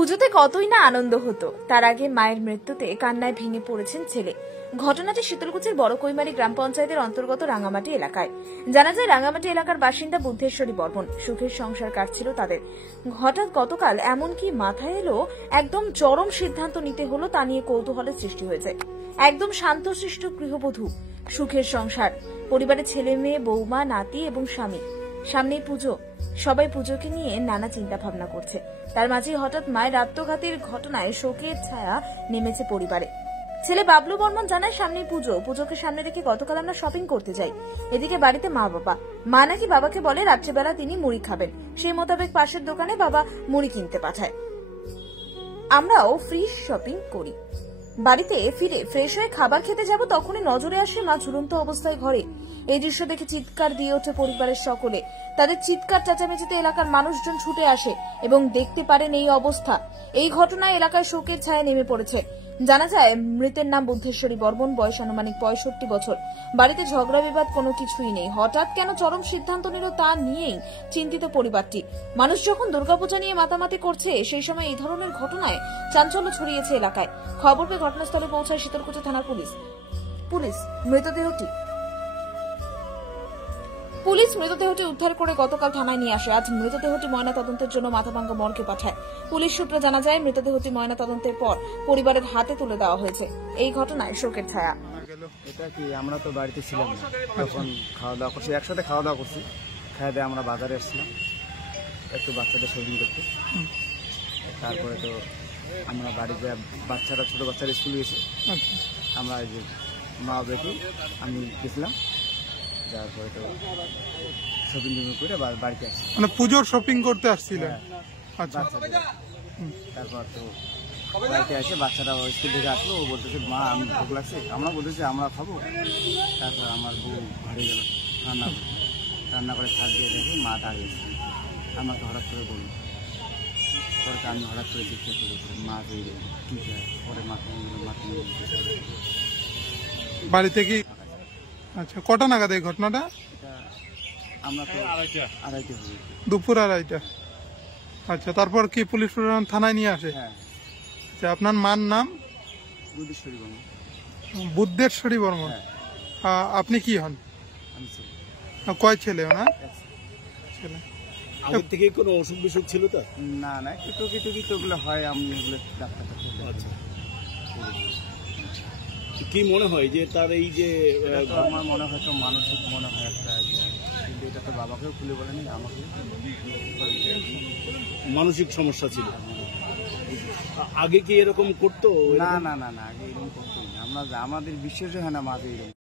পুজোতে কতই না আনন্দ হতো, তার আগে মায়ের মৃত্যুতে কান্নায় ভেঙে পড়েছেন ছেলে। ঘটনাটি শীতলকুচির বড় কৈমারি গ্রাম পঞ্চায়েতের অন্তর্গত রাঙামাটি এলাকায়। জানা যায়, রাঙামাটি এলাকার বাসিন্দা বুদ্ধেশ্বরী বর্মন। সুখের সংসার কাটছিল তাদের। হঠাৎ গতকাল এমনকি মাথায় এলো একদম চরম সিদ্ধান্ত নিতে হলো, তা নিয়ে কৌতূহলের সৃষ্টি হয়েছে। একদম শান্তশিষ্ট গৃহবধূ, সুখের সংসার, পরিবারের ছেলে মেয়ে, বৌমা, নাতি এবং স্বামী। সামনেই পুজো, সবাই পুজোকে নিয়ে নানা চিন্তা ভাবনা করছে। তার মাঝে হঠাৎ মায়ের আত্মঘাতীর ঘটনায় শোকের ছায়া নেমেছে পরিবারে। ছেলে বাবলু বর্মন জানায়, সামনেই পুজোকে সামনে রেখে গতকাল আমরা শপিং করতে যাই। এদিকে বাড়িতে মা বাবা। মা নাকি বাবাকে বলে রাত্রেবেলা তিনি মুড়ি খাবেন, সেই মোতাবেক পাশের দোকানে বাবা মুড়ি কিনতে পাঠায়। আমরাও ফ্রি শপিং করি। বাড়িতে ফিরে ফ্রেশ হয়ে খাবার খেতে যাব, তখনই নজরে আসে মা ঝুলন্ত অবস্থায় ঘরে। এই দৃশ্য দেখে চিৎকার দিয়ে ওঠে পরিবারের সকলে। তাদের চিৎকার চেঁচামেচিতে এলাকার মানুষজন ছুটে আসে এবং দেখতে পারেন এই অবস্থা। এই ঘটনায় এলাকায় শোকের ছায়া নেমে পড়েছে। জানা যায়, মৃতের নাম বুদ্ধেশ্বরী বর্মন, বয়স আনুমানিক 65 বছর। বাড়িতে ঝগড়া বিবাদ কোনো কিছুই নেই। হঠাৎ কেন চরম সিদ্ধান্ত নিল তা নিয়েই চিন্তিত পরিবারটি। মানুষ যখন দুর্গাপূজা নিয়ে মাতামাতি করছে, সেই সময় এই ধরনের ঘটনায় চাঞ্চল্য ছড়িয়েছে এলাকায়। খবর পেয়ে ঘটনাস্থলে পৌঁছায় শীতলকুচি থানার পুলিশ মৃতদেহটি উদ্ধার করে গতকাল থানায় নিয়ে আসে। আজ মৃতদেহটি ময়নাতদন্তের জন্য মাথাভাঙ্গা মর্গে পাঠায়। পুলিশ সূত্রে জানা যায়, মৃতদেহটি ময়নাতদন্তের পর পরিবারের হাতে তুলে দেওয়া হয়েছে। এই ঘটনায় শোকের ছায়া। এটা কি, আমরা তো বাড়িতে ছিলাম না, তখন খাওয়া দাওয়া করছি, একসাথে খাওয়া দাওয়া করছি। খাওয়া দাওয়া আমরা বাজারে এসেছিলাম একটু বাচ্চাদের শপিং করতে। তারপরে তো আমরা বাড়িতে বাচ্চারা, ছোট বাচ্চারা স্কুলে গেছে, আমরা যে মা বেটি আমি গেছিলাম। তারপরে তো শপিং করে বাড়িতে আসছি, মানে পুজোর শপিং করতে আসছিলেন? আচ্ছা। তারপর তো বাড়িতে এসে বাচ্চারা স্কুল থেকে আসলো, ও বলতেছে মা আমি ভোগ লাগছে, আমরা বলতেছি আমরা খাবো। তারপর আমার বউ ঘরে গেল রান্না করে ছাড় দিয়ে দেখি মা দাঁড়িয়েছে। আমাকে হঠাৎ করে বলল, পরে আমি হঠাৎ করে জিজ্ঞাসা করছি মা দিয়ে গেল কি হয়। পরে মাকে বাড়িতে কি? আচ্ছা, কটা নাগাদ এই ঘটনাটা? আমরা তো আড়াইটে হবে, দুপুর আড়াইটা। আচ্ছা, তারপর কি পুলিশ প্রশাসন থানায় নিয়ে আসে? হ্যাঁ। আচ্ছা, আপনার মার নাম? বুদ্ধেশ্বরী বর্মন। বুদ্ধেশ্বরী বর্মন। আপনি কি হন? আমি ছেলে। কয় ছেলে ওনার? ছেলে। আগের থেকে কোনো অসুখ বিসুখ ছিল তো? না না, একটু টুকি তো ওগুলো হয়, আমি ওগুলো ডাক্তার। আচ্ছা, কি মনে হয় যে তার এই যে আমার মনে হয় তো মানসিক মনে হয় একটা, কিন্তু এটা তো বাবাকেও খুলে বলেনি, আমাকে মানসিক সমস্যা ছিল। আগে কি এরকম করতো? না না না না, আগে এরকম করতো না। আমাদের বিশ্বাসই হয় না মাঝে এরকম।